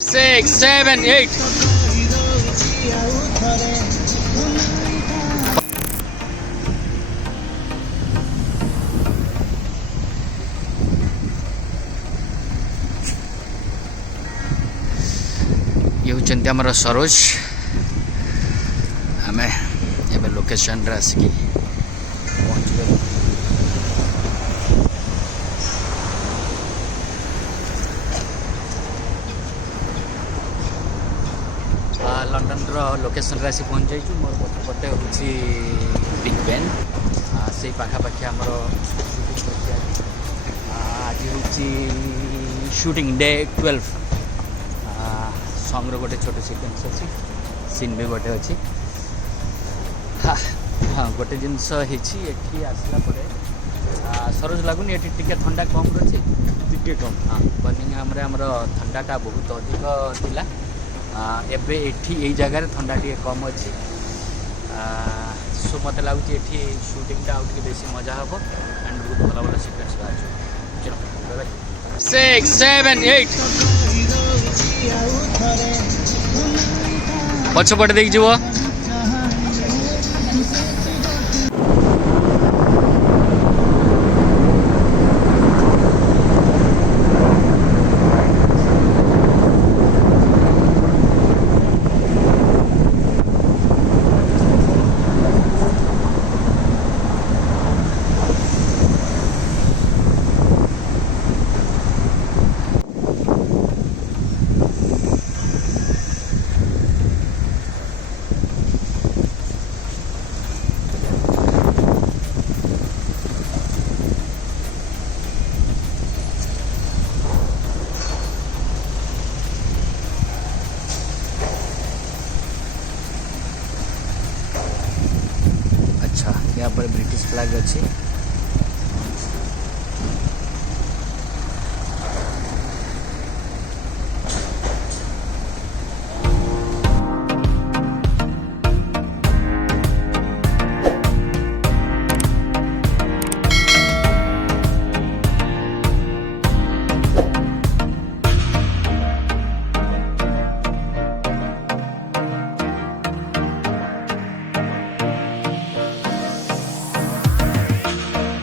6, 7, 8. ये होचंती हमर सरोज आमे एबे लोकेशन रे आसिकी पहुंचबे लंडन रो लोकेशन रे आसी पहुंच जाइछु मोर पटे होची बिग बेन से पाखापाखि आमर आज होची शूटिंग डे 12 सॉन्ग रो गोटे छोटे सिक्वेंस अच्छी सीन भी गोटे अच्छी हाँ गोटे जिनस एठी आसला परे सरोज लगुनि एठी टिके ठंडा कम रही टिके कम हाँ बर्मिंगहाम रे हमर ठंडाटा बहुत अधिक थिला एबे एठी एई जगह रे ठंडा टिके कम अच्छी सो मत लगुच एठी शूटिंगटा आउट के बेसी मजा हबो एंड बहुत भला भला सिक्वेंस बाजो चलो 6 7 8 पछपटे देखि जीव यहाँ पर ब्रिटिश फ्लैग अच्छी